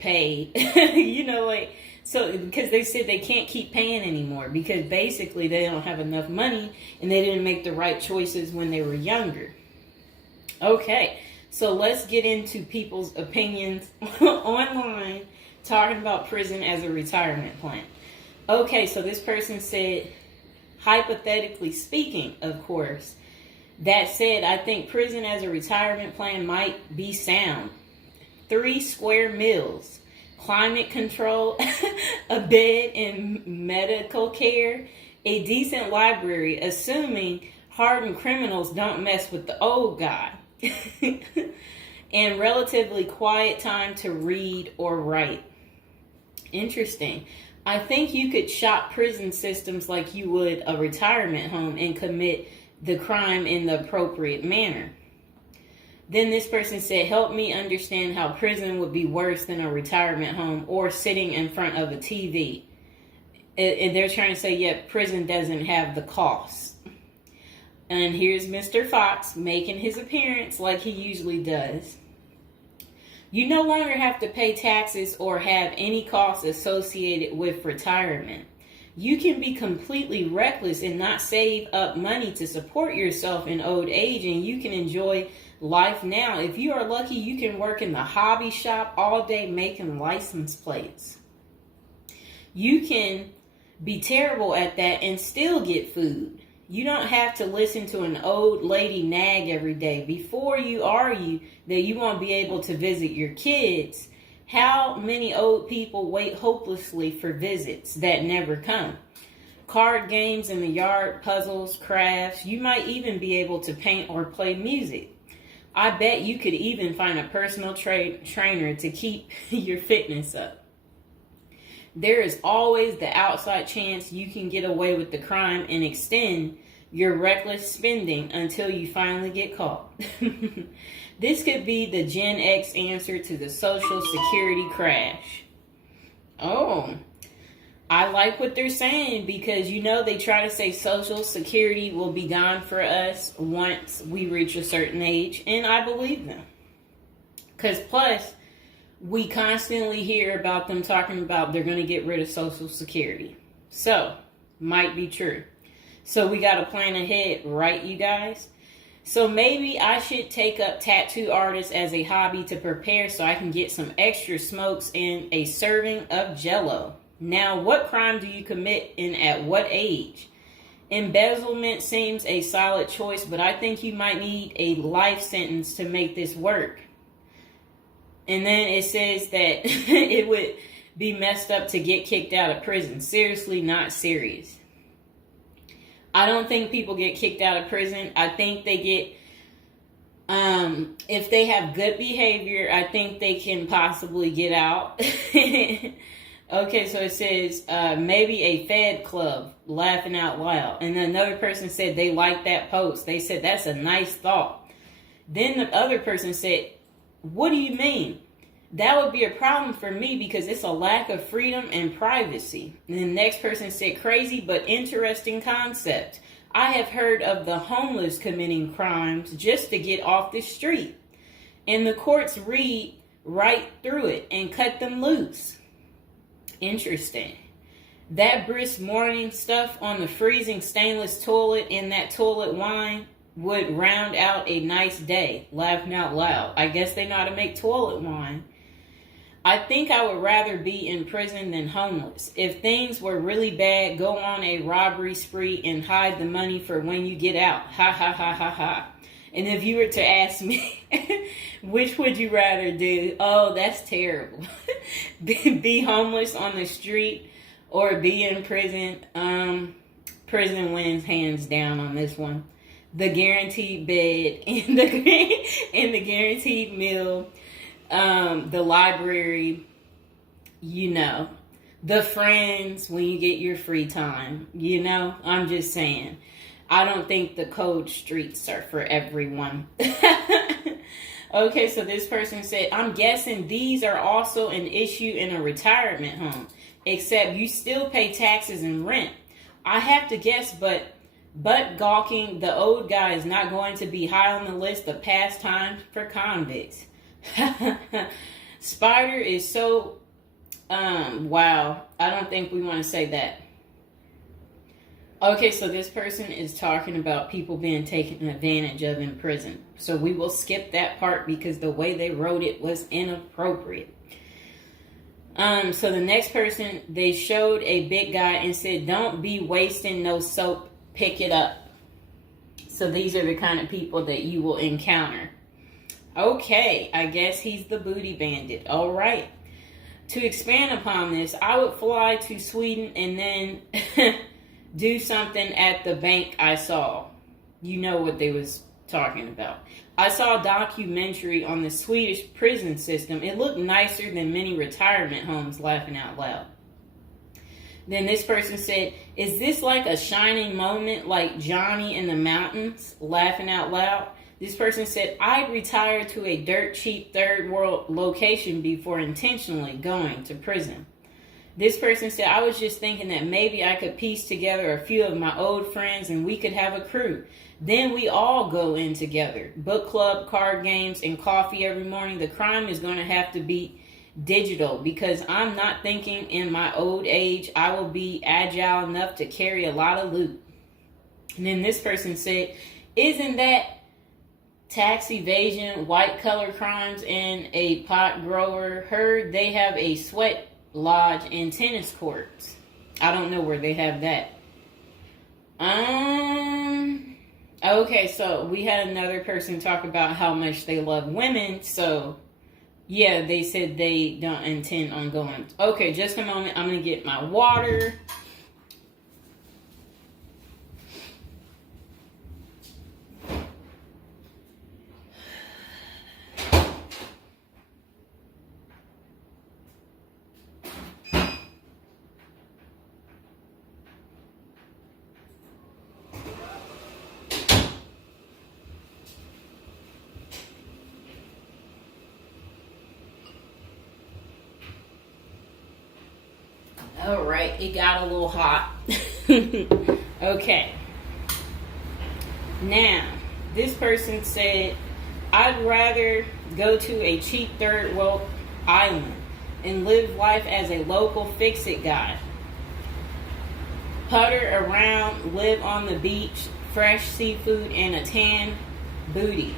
paid. Like, so because they said they can't keep paying anymore because basically they don't have enough money and they didn't make the right choices when they were younger. Okay, so let's get into people's opinions online talking about prison as a retirement plan. Okay, so this person said, hypothetically speaking, of course, that said, I think prison as a retirement plan might be sound. 3 square meals, climate control, a bed and medical care, a decent library, assuming hardened criminals don't mess with the old guy, and relatively quiet time to read or write. Interesting. I think you could shop prison systems like you would a retirement home and commit the crime in the appropriate manner. Then this person said, help me understand how prison would be worse than a retirement home or sitting in front of a TV. And they're trying to say, yeah, prison doesn't have the costs. And here's Mr. Fox making his appearance like he usually does. You no longer have to pay taxes or have any costs associated with retirement. You can be completely reckless and not save up money to support yourself in old age, and you can enjoy life now. If you are lucky, you can work in the hobby shop all day making license plates. You can be terrible at that and still get food. You don't have to listen to an old lady nag every day before you argue that you won't be able to visit your kids. How many old people wait hopelessly for visits that never come? Card games in the yard, puzzles, crafts. You might even be able to paint or play music. I bet you could even find a personal trainer to keep your fitness up. There is always the outside chance you can get away with the crime and extend your reckless spending until you finally get caught. This could be the Gen X answer to the Social Security crash. Oh, I like what they're saying because, they try to say Social Security will be gone for us once we reach a certain age, and I believe them. Because plus, we constantly hear about them talking about they're going to get rid of Social Security. So, might be true. So we got to plan ahead, right, you guys? So maybe I should take up tattoo artists as a hobby to prepare so I can get some extra smokes and a serving of Jell-O. Now, what crime do you commit and at what age? Embezzlement seems a solid choice, but I think you might need a life sentence to make this work. And then it says that it would be messed up to get kicked out of prison. Seriously, not serious. I don't think people get kicked out of prison. I think they get, if they have good behavior, I think they can possibly get out. Okay, so it says maybe a Fed club, laughing out loud. And then another person said they liked that post. They said, that's a nice thought. Then the other person said, what do you mean? That would be a problem for me because it's a lack of freedom and privacy. And the next person said, crazy but interesting concept. I have heard of the homeless committing crimes just to get off the street. And the courts read right through it and cut them loose. Interesting. That brisk morning stuff on the freezing stainless toilet and that toilet wine would round out a nice day. Laughing out loud. I guess they know how to make toilet wine. I think I would rather be in prison than homeless. If things were really bad, go on a robbery spree and hide the money for when you get out. Ha ha ha ha ha. And if you were to ask me, which would you rather do? Oh, that's terrible. Be homeless on the street or be in prison? Prison wins hands down on this one. The guaranteed bed and the guaranteed meal, the library, the friends when you get your free time, I'm just saying. I don't think the cold streets are for everyone. Okay, so this person said, I'm guessing these are also an issue in a retirement home, except you still pay taxes and rent. I have to guess, but gawking the old guy is not going to be high on the list of pastimes for convicts. Spider is so, wow. I don't think we want to say that. Okay, so this person is talking about people being taken advantage of in prison. So we will skip that part because the way they wrote it was inappropriate. So the next person, they showed a big guy and said, "Don't be wasting no soap, pick it up." So these are the kind of people that you will encounter. Okay, I guess he's the booty bandit. All right. To expand upon this, I would fly to Sweden and then do something at the bank I saw. You know what they was talking about. I saw a documentary on the Swedish prison system. It looked nicer than many retirement homes, laughing out loud. Then this person said, "Is this like a shining moment like Johnny in the Mountains?" Laughing out loud. This person said, "I'd retire to a dirt cheap third world location before intentionally going to prison." This person said, "I was just thinking that maybe I could piece together a few of my old friends and we could have a crew. Then we all go in together. Book club, card games, and coffee every morning. The crime is going to have to be digital because I'm not thinking in my old age I will be agile enough to carry a lot of loot." And then this person said, "Isn't that tax evasion, white collar crimes, and a pot grower? Heard they have a sweat lodge and tennis courts." I don't know where they have that. Okay, so we had another person talk about how much they love women. So yeah, they said they don't intend on going. Okay, just a moment. I'm gonna get my water. All right, it got a little hot. Okay. Now, this person said, "I'd rather go to a cheap third world island and live life as a local fix-it guy. Putter around, live on the beach, fresh seafood, and a tan booty.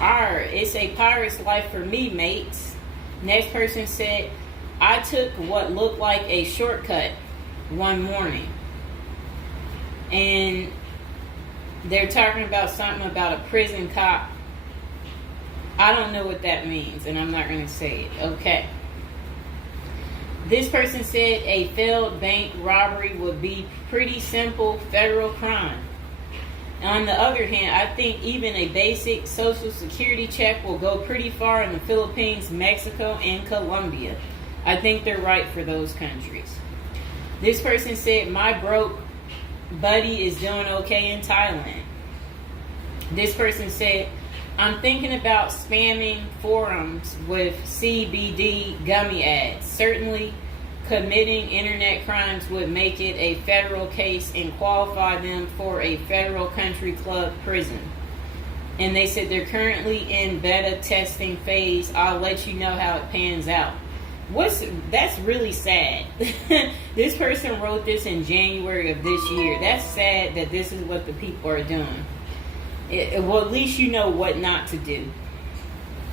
Arr, it's a pirate's life for me, mates." Next person said, "I took what looked like a shortcut one morning." And they're talking about something about a prison cop. I don't know what that means, and I'm not going to say it. Okay. This person said a failed bank robbery would be pretty simple federal crime. On the other hand, I think even a basic social security check will go pretty far in the Philippines, Mexico, and Colombia. I think they're right for those countries. This person said, "My broke buddy is doing okay in Thailand." This person said, "I'm thinking about spamming forums with CBD gummy ads. Certainly committing internet crimes would make it a federal case and qualify them for a federal country club prison." And they said they're currently in beta testing phase. I'll let you know how it pans out. That's really sad. This person wrote this in January of this year. That's sad that this is what the people are doing. Well, at least you know what not to do.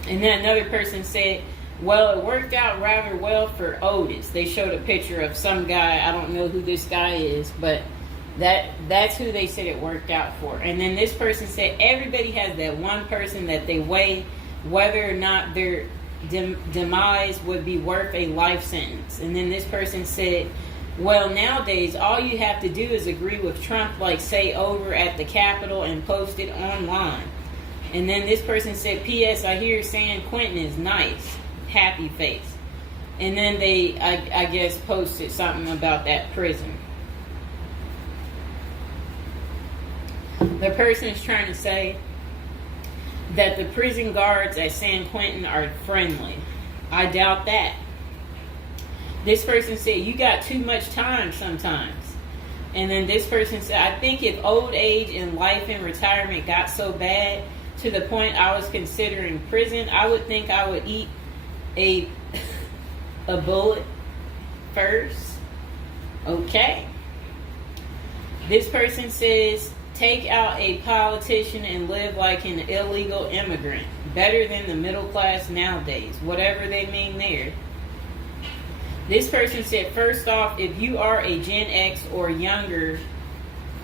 And then another person said, "Well, it worked out rather well for Otis." They showed a picture of some guy. I don't know who this guy is, but that's who they said it worked out for. And then this person said everybody has that one person that they weigh whether or not their demise would be worth a life sentence. And then this person said, "Well, nowadays all you have to do is agree with Trump, like say over at the Capitol and post it online." And then this person said, "P.S. I hear San Quentin is nice. Happy face." And then they, I guess, posted something about that prison. The person is trying to say that the prison guards at San Quentin are friendly. I doubt that. This person said, "You got too much time sometimes." And then this person said, "I think if old age and life in retirement got so bad to the point I was considering prison, I would think I would eat a a bullet first. Okay. This person says, take out a politician and live like an illegal immigrant. Better than the middle class nowadays. Whatever they mean there. This person said, first off, if you are a Gen X or younger,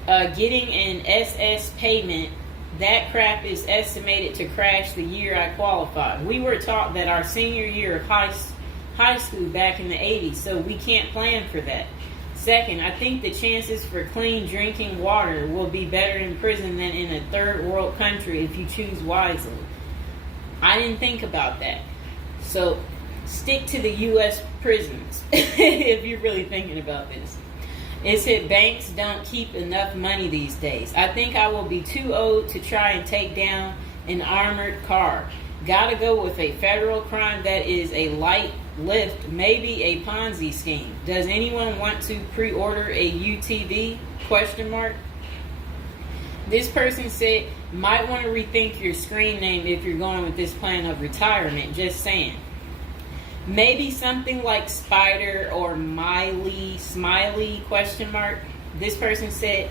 getting an SS payment, that crap is estimated to crash the year I qualified. We were taught that our senior year of high school back in the 80s, so we can't plan for that. Second, I think the chances for clean drinking water will be better in prison than in a third world country if you choose wisely. I didn't think about that. So stick to the U.S. prisons if you're really thinking about this. It said banks don't keep enough money these days. I think I will be too old to try and take down an armored car. Gotta go with a federal crime that is a light lift, maybe a Ponzi scheme. Does anyone want to pre-order a UTV? Question mark. This person said, might want to rethink your screen name if you're going with this plan of retirement. Just saying. Maybe something like Spider or Smiley, question mark. This person said,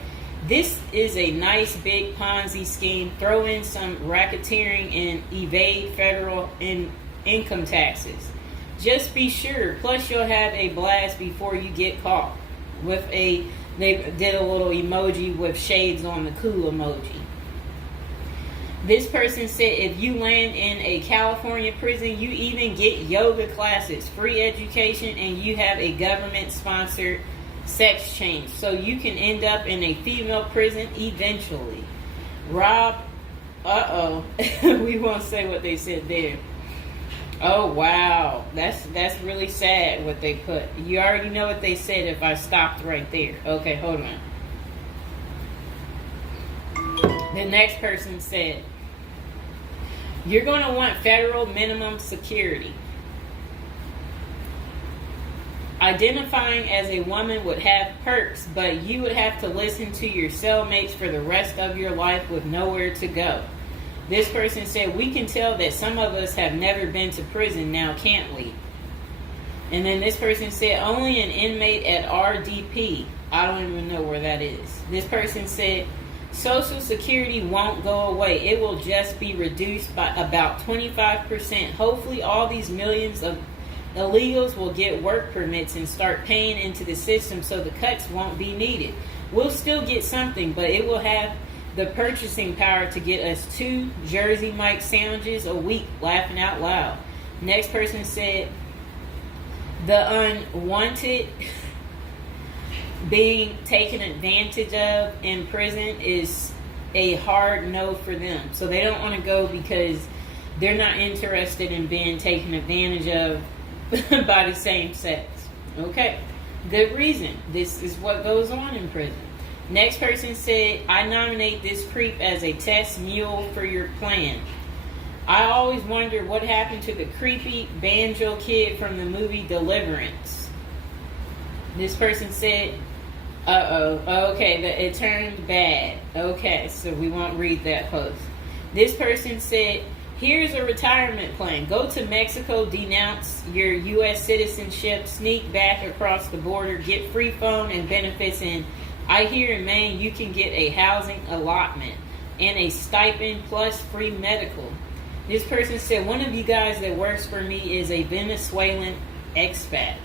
this is a nice big Ponzi scheme. Throw in some racketeering and evade federal income taxes. Just be sure. Plus you'll have a blast before you get caught. They did a little emoji with shades on the cool emoji. This person said if you land in a California prison, you even get yoga classes, free education, and you have a government-sponsored sex change. So you can end up in a female prison eventually. Rob, we won't say what they said there. Oh, wow. That's really sad what they put. You already know what they said if I stopped right there. Okay, hold on. The next person said, you're going to want federal minimum security. Identifying as a woman would have perks, but you would have to listen to your cellmates for the rest of your life with nowhere to go. This person said, we can tell that some of us have never been to prison now, can't we? And then this person said, only an inmate at RDP. I don't even know where that is. This person said, Social Security won't go away. It will just be reduced by about 25%. Hopefully all these millions of illegals will get work permits and start paying into the system so the cuts won't be needed. We'll still get something, but it will have the purchasing power to get us 2 Jersey Mike sandwiches a week, laughing out loud. Next person said, the unwanted being taken advantage of in prison is a hard no for them. So they don't want to go because they're not interested in being taken advantage of by the same sex. Okay, good reason. This is what goes on in prison. Next person said, I nominate this creep as a test mule for your plan. I always wonder what happened to the creepy banjo kid from the movie Deliverance. This person said, okay, it turned bad. Okay, so we won't read that post. This person said, here's a retirement plan. Go to Mexico, denounce your U.S. citizenship, sneak back across the border, get free phone and benefits, and I hear in Maine you can get a housing allotment and a stipend plus free medical. This person said, one of you guys that works for me is a Venezuelan expat.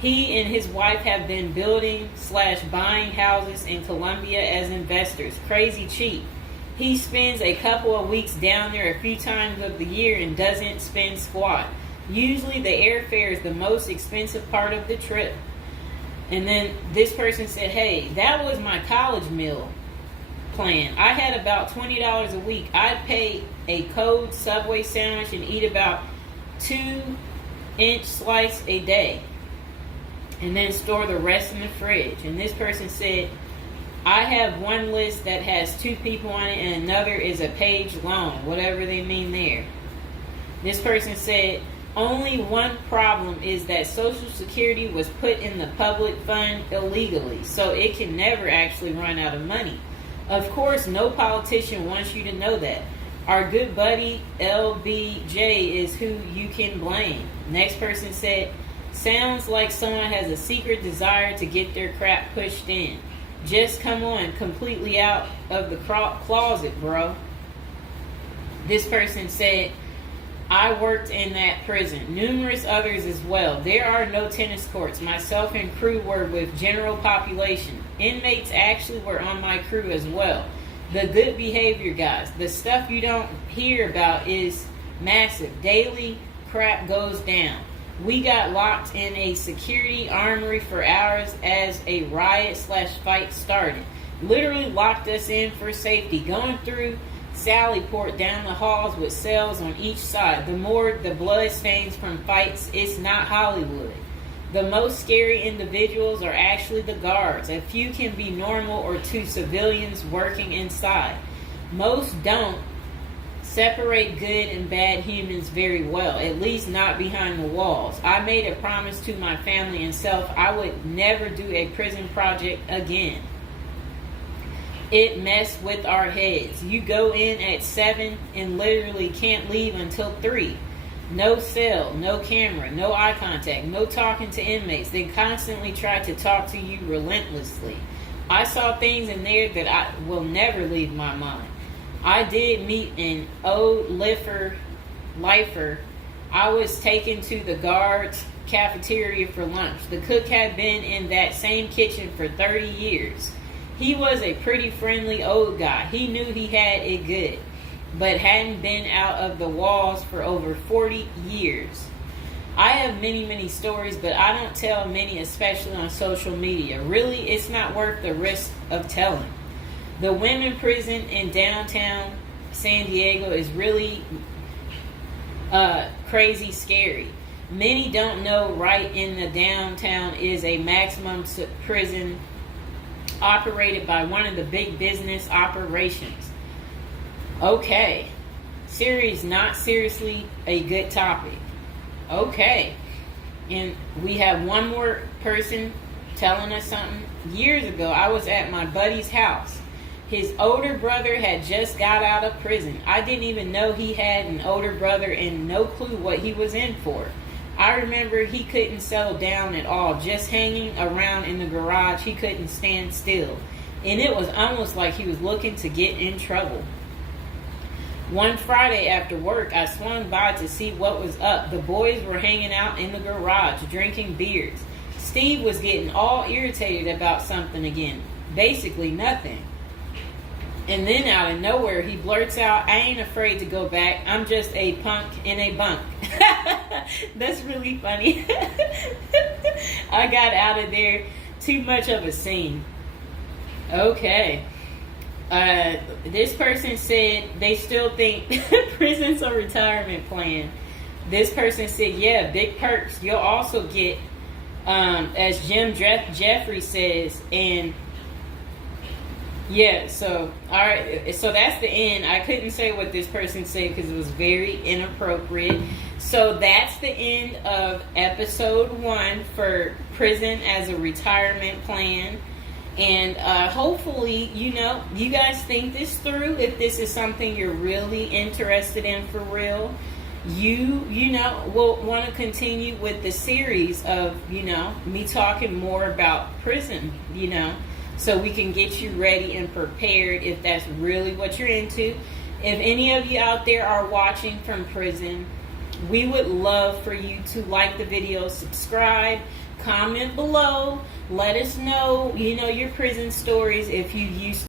He and his wife have been building/buying houses in Colombia as investors. Crazy cheap. He spends a couple of weeks down there a few times of the year and doesn't spend squat. Usually the airfare is the most expensive part of the trip. And then this person said, hey, that was my college meal plan. I had about $20 a week. I'd pay a cold Subway sandwich and eat about 2-inch slice a day. And then store the rest in the fridge. And this person said, I have one list that has 2 people on it and another is a page long, whatever they mean there. This person said, only one problem is that Social Security was put in the public fund illegally, so it can never actually run out of money. Of course, no politician wants you to know that. Our good buddy LBJ is who you can blame. Next person said, sounds like someone has a secret desire to get their crap pushed in. Just come on, completely out of the closet, bro. This person said, I worked in that prison. Numerous others as well. There are no tennis courts. Myself and crew were with general population. Inmates actually were on my crew as well. The good behavior guys. The stuff you don't hear about is massive. Daily crap goes down. We got locked in a security armory for hours as a riot/fight started. Literally locked us in for safety. Going through Sallyport down the halls with cells on each side. The more the blood stains from fights, it's not Hollywood. The most scary individuals are actually the guards. A few can be normal or two civilians working inside. Most don't separate good and bad humans very well, at least not behind the walls. I made a promise to my family and self I would never do a prison project again. It messed with our heads. You go in at 7 and literally can't leave until 3. No cell, no camera, no eye contact, no talking to inmates. They constantly try to talk to you relentlessly. I saw things in there that I will never leave my mind. I did meet an old lifer. I was taken to the guards' cafeteria for lunch. The cook had been in that same kitchen for 30 years. He was a pretty friendly old guy. He knew he had it good, but hadn't been out of the walls for over 40 years. I have many stories, but I don't tell many, especially on social media. Really, it's not worth the risk of telling. The women prison in downtown San Diego is really crazy scary. Many don't know right in the downtown is a maximum prison operated by one of the big business operations. Okay. Series not seriously a good topic. Okay. And we have one more person telling us something. Years ago, I was at my buddy's house. His older brother had just got out of prison. I didn't even know he had an older brother and no clue what he was in for. I remember he couldn't settle down at all, just hanging around in the garage. He couldn't stand still. And it was almost like he was looking to get in trouble. One Friday after work, I swung by to see what was up. The boys were hanging out in the garage, drinking beers. Steve was getting all irritated about something again. Basically nothing. And then out of nowhere, he blurts out, I ain't afraid to go back. I'm just a punk in a bunk. That's really funny. I got out of there. Too much of a scene. Okay. This person said they still think prison's a retirement plan. This person said, yeah, big perks. You'll also get, as Jim Jeffrey says, and yeah, so, all right, so that's the end. I couldn't say what this person said because it was very inappropriate. So that's the end of episode 1 for prison as a retirement plan. And hopefully, you guys think this through. If this is something you're really interested in for real, you will want to continue with the series of, me talking more about prison, so we can get you ready and prepared if that's really what you're into. If any of you out there are watching from prison, we would love for you to like the video, subscribe, comment below, let us know, your prison stories if you used